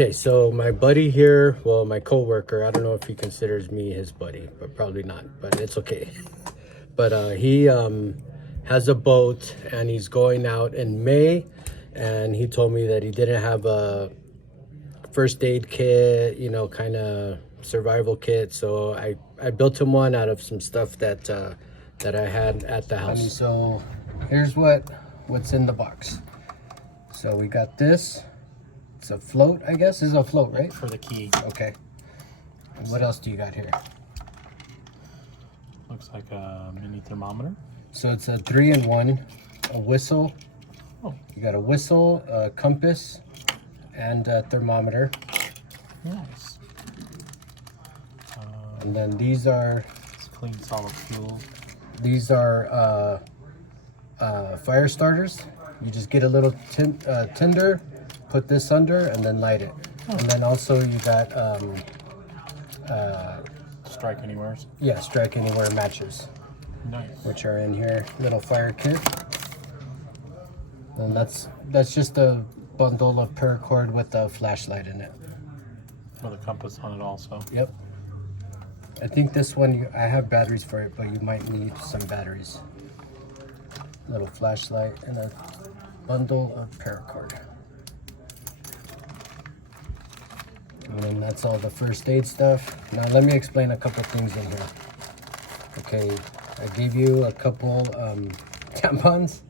Okay, so my buddy here, well, my coworker, I don't know if he considers me his buddy, but probably not, but it's okay. But he has a boat and he's going out in May, and he told me that he didn't have a first aid kit, you know, kind of survival kit. So I built him one out of some stuff that that I had at the house. And so here's what's in the box. So we got this. It's a float, I guess. This is a float, right? For the key. Okay. And what else do you got here? Looks like a mini thermometer. So it's a 3-in-1, a whistle. Oh. You got a whistle, a compass, and a thermometer. Nice. And then these are... It's clean solid fuel. These are fire starters. You just get a little tinder, put this under, and then light it. Oh. And then also you got Strike Anywhere. Yeah, Strike Anywhere matches. Nice. Which are in here. Little fire kit. And that's just a bundle of paracord with a flashlight in it. With a compass on it also. Yep. I think this one I have batteries for it, but you might need some batteries. Little flashlight and a bundle of paracord. And then that's all the first aid stuff. Now let me explain a couple things in here. Okay, I gave you a couple tampons.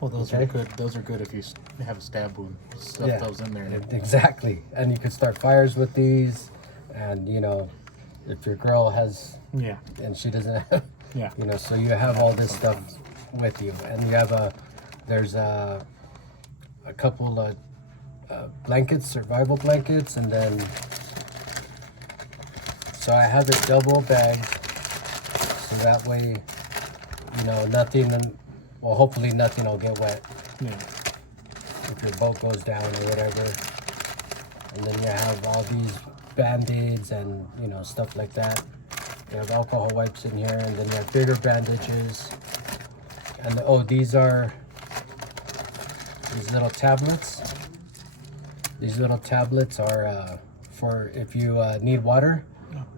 Well, those are good. Those are good if you have a stab wound. Stuff those in there. Exactly. And you could start fires with these. And, you know, if your girl has... Yeah. And she doesn't have... Yeah. You know, so you have all this stuff with you. And you have there's a couple of blankets, survival blankets, and then... So I have it double bagged. So that way, you know, nothing... Well, hopefully nothing will get wet. Yeah. If your boat goes down or whatever. And then you have all these band-aids and, you know, stuff like that. You have alcohol wipes in here, and then you have bigger bandages. And these are these little tablets. These little tablets are for if you need water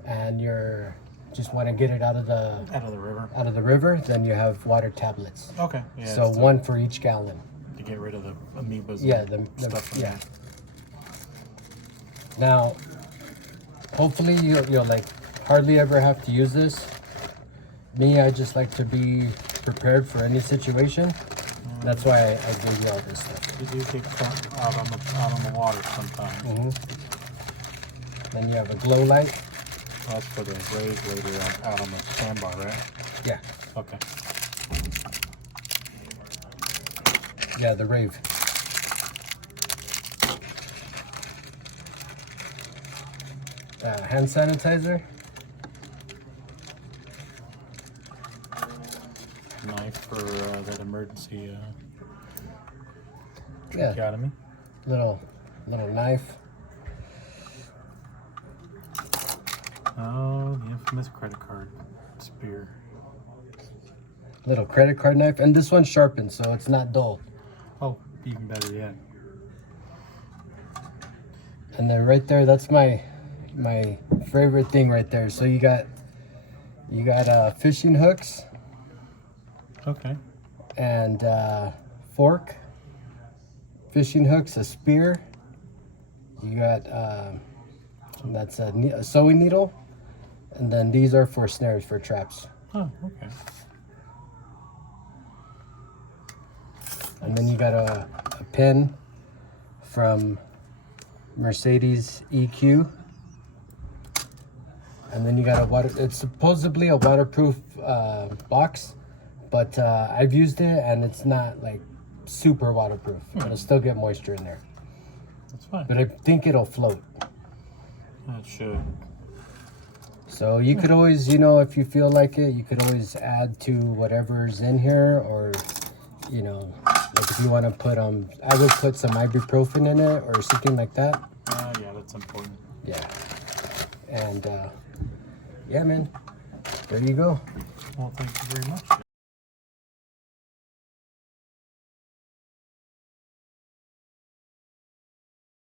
and you're just want to get it out of the river, then you have water tablets. Okay. Yeah. So one for each gallon. To get rid of the amoebas. Yeah. And stuff. Yeah. Now, hopefully you'll like hardly ever have to use this. Me, I just like to be prepared for any situation. That's why I gave you all this stuff. You do get out on the water sometimes. Then you have a glow light. That's for the raise later out on the sandbar, right? Yeah. Okay. Yeah, the rave. Hand sanitizer. Knife for that emergency Yeah. tracheotomy. Little knife. Oh, the infamous credit card spear. Little credit card knife, and this one's sharpened, so it's not dull. Oh, even better yet. And then right there, that's my favorite thing right there. So you got fishing hooks. Okay. And fork, fishing hooks, a spear. You got that's a sewing needle, and then these are for snares, for traps. Oh, okay. And then you got a pen from Mercedes EQ. And then you got it's supposedly a waterproof box, but I've used it and it's not like super waterproof. It'll still get moisture in there. That's fine. But I think it'll float. That should. So you could always, you know, if you feel like it, you could always add to whatever's in here, or, you know, like if you want to put, I would put some ibuprofen in it or something like that. Yeah, that's important. Yeah. And, yeah, man, there you go. Well, thank you very much.